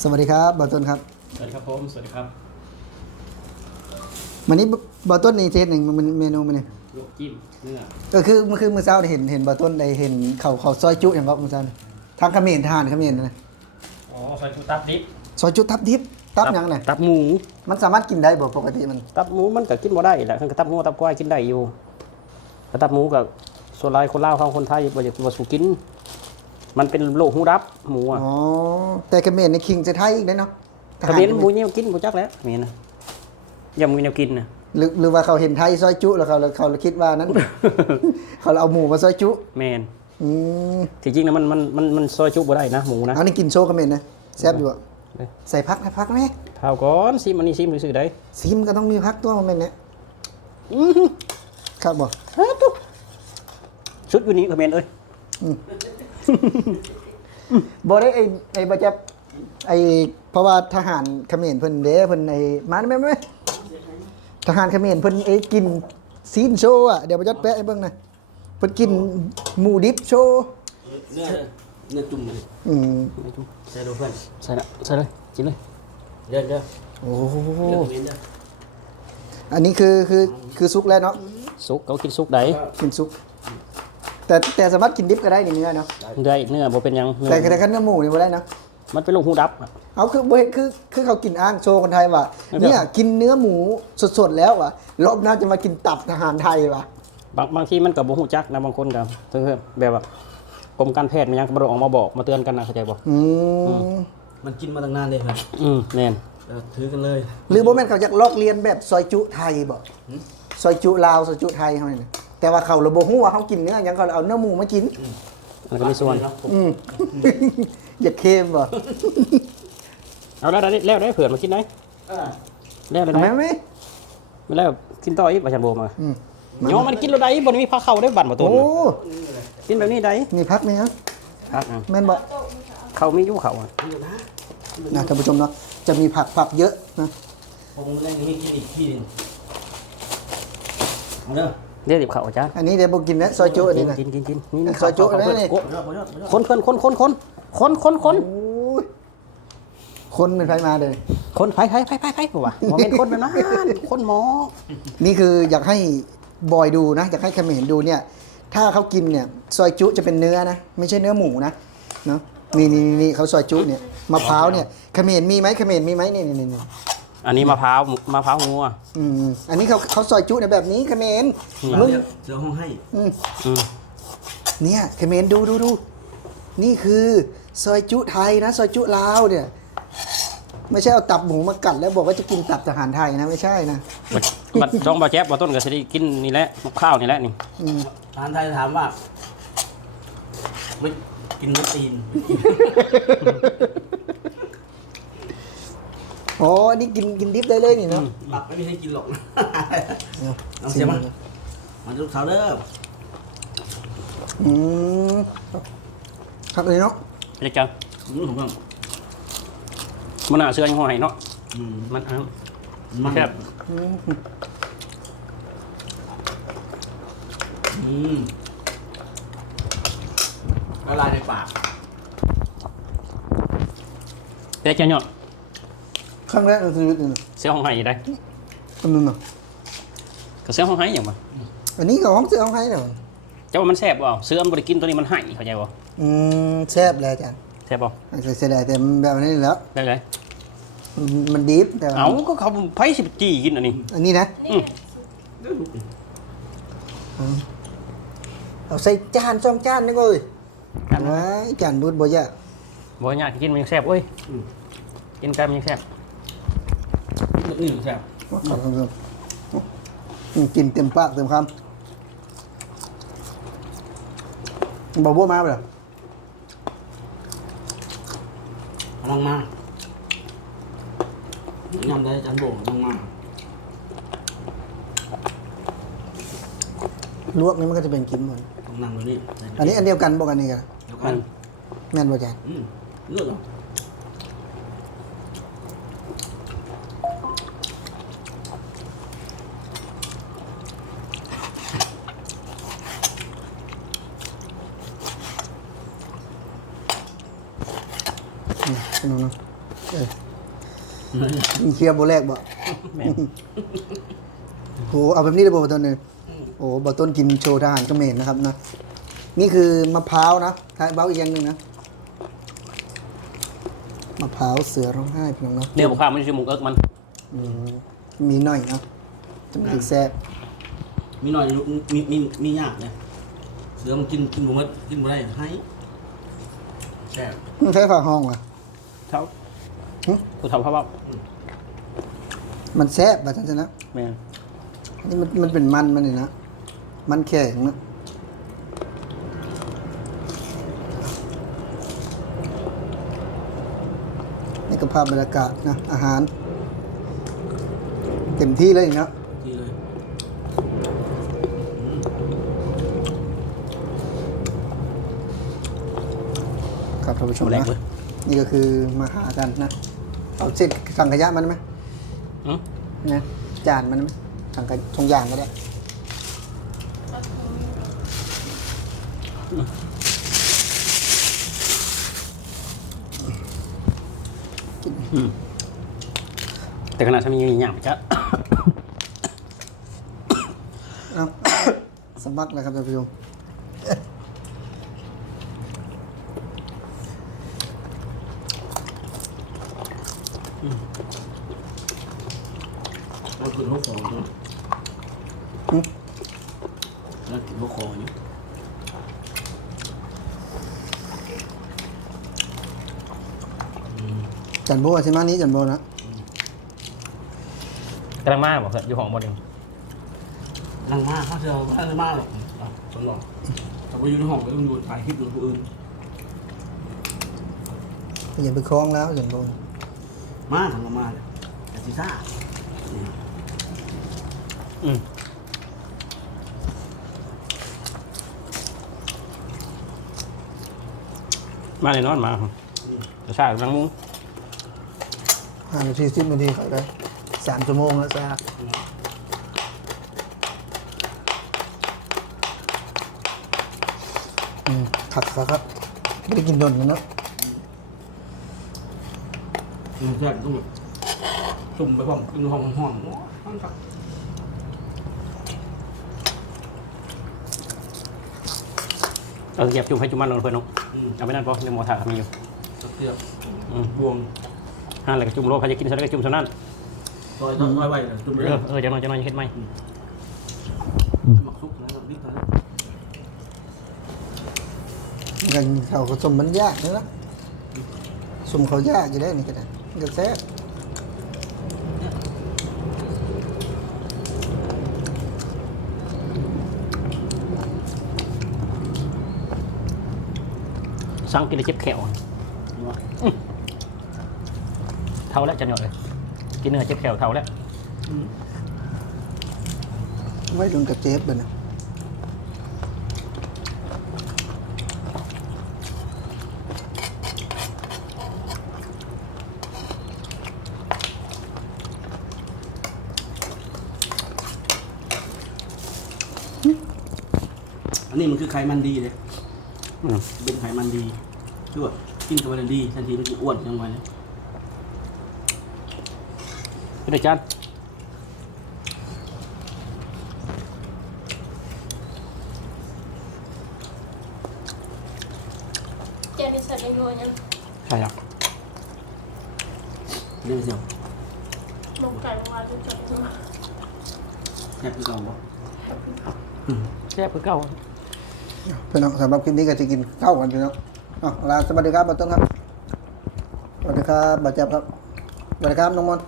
สวัสดีครับบอต้นครับ สวัสดีครับผม สวัสดีครับวันนี้บอต้นในเทสหนึ่งมันเมนูมันเนี่ยลวกจิ้มเนื้อก็คือเมื่อคืนมื้อเช้าเนี่ยเห็นเห็นบอต้นได้เห็นเขาเขาซอยจุอย่างก็มื้อเช้าเนี่ยทางเขมรทหารเขมรนะอ๋อใส่ชูตับดิบซอยจุทับทิพย์ตับหยังไงตับหมู มันสามารถกินได้บ่ปกติมัน ตับหมูมันก็กินบ่ได้แหละคันก็ตับหมูตับก้อยกินได้อยู่แต่ตับหมูก็ส่วนหลายคนลาวเขาคนไทยบ่อยากบ่สู่กิน มันเป็นโรคหูรับหมูอะอ๋อแต่เขมรในคิงจะไทยอีกได้เนาะทกระหารเบนเขหมมูรเนี่ยกินบ่จักแล้วแม่นนะอย่ามีแนวกินนะ หรือหรือว่าเขาเห็นไทยซอยจุแล้วเขาเขาคิดว่านั้น เขาเอาหมูมาซอยจุแม่นอืมที่จริงนะมันมันมันมันซอยจุบ่ได้นะหมูนะ เอานี่กินโชว์เขมรนะแซ่บอยู่อะเอ้ยใส่พักนะพักไหมเท่าก่อนซิมันนี่ซิมซื่อๆได้ซิมก็ต้องมีพักตัวมันเป็นเนี่ยครับบ่สุดอยู่นี่ก็แม่นเอ้ย บ่ได้ไอ้ไอ้บ่จับไอ้เพราะว่าทหารเขมรเพิ่นเด้เพิ่นไอ้มาได้ไหมไหมทหารเขมรเพิ่นไอ้กินซีนโชว์อะเดี๋ยวบ่จับแปะให้เบิ่งหนะเพิ่นกินหมูดิบโชว์เนื้อเนื้อจุ่มเลยอืมใส่ดูเพื่อนใส่ละใส่เลยกินเลยเดี๋ยวเดี๋ยวโอ้โหเดี๋ยวเดี๋ยวเดี๋ยวอันนี้คือคือคือซุกแล้วเนาะสุกเขากินสุกได้กินซุก แต่แต่สามารถกินดิบก็ได้นี่เนื้อเนาะได้เนื้อบ่เป็นหยังเนื้อแต่แต่คันเนื้อหมูนี่บ่ได้เนาะมันเป็นโรคหูรับอะ เอาคือบ่เห็นคือคือเขากินอ้างโชว์คนไทยว่าไม่เป็นไร เนี่ยกินเนื้อหมูสดๆแล้วว่ะรอบหน้าจะมากินตับทหารไทยว่ะบางบางทีมันก็บ่ฮู้จักนะบางคนก็ถึงแบบว่ากรมการแพทย์มันยังบ่ได้ออกมาบอกมาเตือนกันนะเข้าใจบ่อืมมันกินมาตั้งนานเลยครับอืมแม่นเออถือกันเลยหรือโบแมนเขาอยากลอกเลียนแบบซอยจุไทยบ่ซอยจุลาวซอยจุไทยเขาเนี่ย แต่ว่าเขาระบบหัวาเขากินเนื้อหยังเขาเอาเนื้อหมูมากิน มันก็มีส่วน อืม อย่าเค็มบ่เอาแล้วได้แล้วได้เผื่อนมากินได้อ่าแล้วได้ทำไมไหมไม่ไม่แล้วกินต่ออีกประชันโบมาอืมโยมมันกินแล้วได้บ่ได้มีพาเข้าได้บั่นบ่ต้นโอ้กินแบบนี้ได้มีพักไหมครับครับอะแม่นบ่เข้ามีอยู่เข้าอะเดี๋ยวนะนะท่านผู้ชมเนาะจะมีผักผักเยอะนะ ผมเล่นให้กินอีกทีหนึงเอาเด้อ เดี๋ยวดิบเข่าจ้าอันนี้เดี๋ยวผมกินนะซอยจุอันกินี้นนะ กินกินกินนี่นี่ซอยจุข้าวนะนี่คนเพื่อนคนคนคนคนคนคนโอยคนเป็นไฟมาเลย คนไปไปไปไปไปผมว่าผมเป็นคนแบบนั้นคนหมอ นี่คืออยากให้บอยดูนะ อยากให้เคมเมนดูเนี่ย ถ้าเขากินเนี่ย ซอยจุจะเป็นเนื้อนะ ไม่ใช่เนื้อหมูนะเนาะนี่นี่นี่เขาซอยจุเนี่ยมะพร้าวเนี่ยเคมรมีไหมเคมรมีไหมนี่นี่นี่ อันนี้มะพร้าวมะพร้าวงัวอืมอันนี้เขาเขาซอยจุเนี่ยแบบนี้เขมรมึงเดี๋ยวเดี๋ยวห้องให้อืมอืมเนี่ยเขมรดูดูดูนี่คือซอยจุไทยนะซอยจุลาวเนี่ย ไม่ใช่เอาตับหมูมากัดแล้วบอกว่าจะกินตับทหารไทยนะไม่ใช่นะบัดบัดจ้องบ่แจ๊บบ่ต้นก็สิได้กินนี่แหละมะพร้าวนี่แหละนี่อืมทหารไทยถามว่าไม่กินไม่ตีน อ๋ออันนี่กินกินดิบได้เลยนี่เนาะหลับไม่มีให้กินหรอก เอาเสียมา มาดูสาวเด้ออืมครับเลยเนาะเล็กจังอืมผมก็มันน่าเชื่อยังห้อยเนาะอืมมันอ้าวมันแซ่บอืมอืมละลายในปาก เล็กจังเนาะ ครั้งแรกในชีวิตนี่เสียห้องไห้ได้อันนึงเนาะก็เสียห้องไห้อย่างบ่อันนี้ก็ห้องซื้อห้องให้เนาะเจ้าว่ามันแซ่บบ่เสื้อมันบ่ได้กินตัวนี้มันไห้เข้าใจบ่อืมแซ่บเลยอาจารย์แซ่บบ่เสียดายแต่มันแบบนี้แล้วได้เลยมันดิฟแต่ว่าเอ้าก็เขาไผสิไปจี้กินอันนี้ อันนี้นะอืมเอาใส่จานสองจานนี่ก็เลยไว้จานบูดบ่ยากบ่ยากกินมันยังแซ่บเอ้ยกินกันมันยังแซ่บ นี่แซ่บอืมกินเต็มปากเต็มคำบ่บัวมาเปล่ากำลังมาย่ำได้จันโบ่งกำลังมาลวกนี่มันก็จะเป็นกินหมดกำลังอยู่นี่อันนี้อันเดียวกันบอกอันนี้กันเดี๋ยวมักันนแม่นบ่อาจารย์อืมเลือกเหรอ ขนมเนาะมีเคลียร์โบแรกบ่แม่นโหเอาแบบนี้เลยบ่ต้นเนี่ยโอ้บ่ต้นกินโชว์ทหารเขมรนะครับนะนี่คือมะพร้าวนะถ้าเบ้าอีกอย่างหนึ่งนะมะพร้าวเสือร้องไห้พี่น้องเนาะเนี่ยบอกว่ามันชื่อหมุกเอิกมันอืมมีหน่อยเนาะจะมีแซ่บมีหน่อยมีมีมียากเลยเสือมันกินกินบ่หมดกินบ่ได้ให้แซ่บมันใช้ฝาห้องวะ เท่าหึผู้เฒ่าเขาเว้ามันแซ่บแบบนั้นนะแม่นนี่มันมันเป็นมันมันนี่นะ มันแข็งนะนี่ก็ภาพบรรยากาศนะ อาหาร เต็มที่เลยเนาะดีเลยครับท่านผู้ชมแรกนะ เลย นี่ก็คือมาหากันนะ เอาเสร็จสั่งขยะมันไหมอืมนะจานมันไหมสั่งกระทงยางก็ได้อืมแต่ขนาดถ้ามีอย่างอย่างจะเอาสมัครแล้วครับท่านผู้ชม เรากินหัวคอเนาะอืม เรากินหัวคอนี่จันโบใช่ไหมนี้จันโบนะกำลังมากบอกเถอะอยู่ห้องบนเองลังมากเขาเจะเอาอะไรมากหรอกอะสำหรับถ้าไปอยู่ในห้องก็ต้องอยู่ถ่ายคลิปดูผู้อื่น อย่าไปคล้องแล้วจันโบ มาทำมามาเลยแต่ซีซ่านี่อืมมาเลยนอนมาจะชากนังมุ้งห้านาทีสิบนาทีเขาได้สามชั่วโมงแล้วจ้าอืมขัดครับไม่ได้กินโดนกันเนาะ มันจะต้องแบบจุ่มไปพร้อมกินห้องห้องห้องครับเออเหยียบจุ่มให้จุ่มมันลงเพื่อนน้องอืมเอาไปนั่นพอเดี๋ยวหมอถามมีอยู่ตะเกียบอืมบวงห้าอะไรก็จุ่มโลใครจะกินซะแล้วก็จุ่มซะนั่นซอยต้องไว้ไว้จุ่มเอเลยอเออจะนอนจะนอนจะเฮ็ดไหมหมักซุกแล้วนิดหน่อยกันเขาก็สมมันยากเลยนะสมเขายากอยู่ได้วนี่ก็ได้ มันก็แซ่บสั่งกินแล้วเจ็บแขวเท่าแล้วจะหยดเลย กินเนื้อเจ็บแขวเท่าแล้ว ไว้โดนกับเจฟเลยนะ นนี้มันคือไขมันดีเลยอืมเป็นไขมันดีคือว่ากินตัวมันดีทันทีมันจะอ้วนยังไงเนี่ยพี่เด็กจานแกมีสัตว์ในงัวยังใช่ครับเรื่องเสียวลงไก่เมื่อวานจนจบงัวแค่คือเก่าบ่แซ่บคือเก่าเพื่อนน้องสำหรับคลิปนี้ก็จะกินข้าวกันพี่น้องอะลาสวัสดีครับบัตต้นครับสวัสดีครับบัตรจับครับสวัสดีครับน้องมนต์